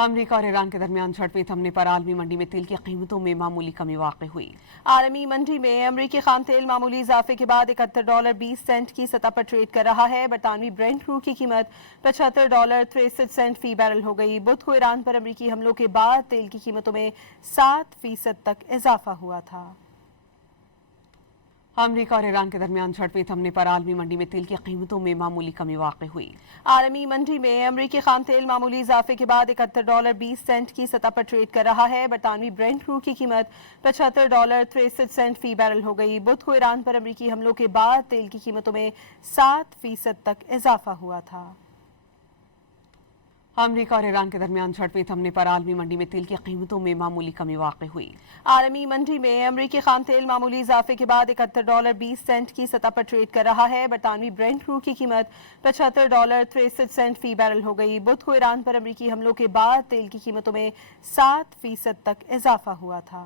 अमरीका और ईरान के दरमियान झड़पें थमने पर आलमी मंडी में तेल की कीमतों में मामूली कमी वाक़ हुई। आलमी मंडी में अमरीकी खाम तेल मामूली इजाफे के बाद $71.20 की सतह पर ट्रेड कर रहा है। बरतानवी ब्रेंट क्रूड की कीमत $75.63 फी बैरल हो गई। बुध को ईरान पर अमरीकी हमलों के बाद तेल की कीमतों में 7% तक इजाफा हुआ था। अमरीका और ईरान के दरमियान झड़पें थमने पर आलमी मंडी में तेल की कीमतों में मामूली कमी वाक़ हुई। आलमी मंडी में अमरीकी खाम तेल मामूली इजाफे के बाद $71.20 की सतह पर ट्रेड कर रहा है। बरतानवी ब्रेंट क्रूड की कीमत $75.63 फी बैरल हो गई। बुध को ईरान पर अमरीकी हमलों के बाद तेल की कीमतों में 7% तक इजाफा हुआ था। अमरीका और ईरान के दरमियान झड़पें थमने पर आलमी मंडी में तेल की कीमतों में मामूली कमी वाक़ हुई। आलमी मंडी में अमरीकी खाम तेल मामूली इजाफे के बाद $71.20 की सतह पर ट्रेड कर रहा है। बरतानवी ब्रेंट क्रूड की कीमत $75.63 फी बैरल हो गई। बुध को ईरान पर अमरीकी हमलों के बाद तेल की कीमतों में 7% तक इजाफा हुआ था।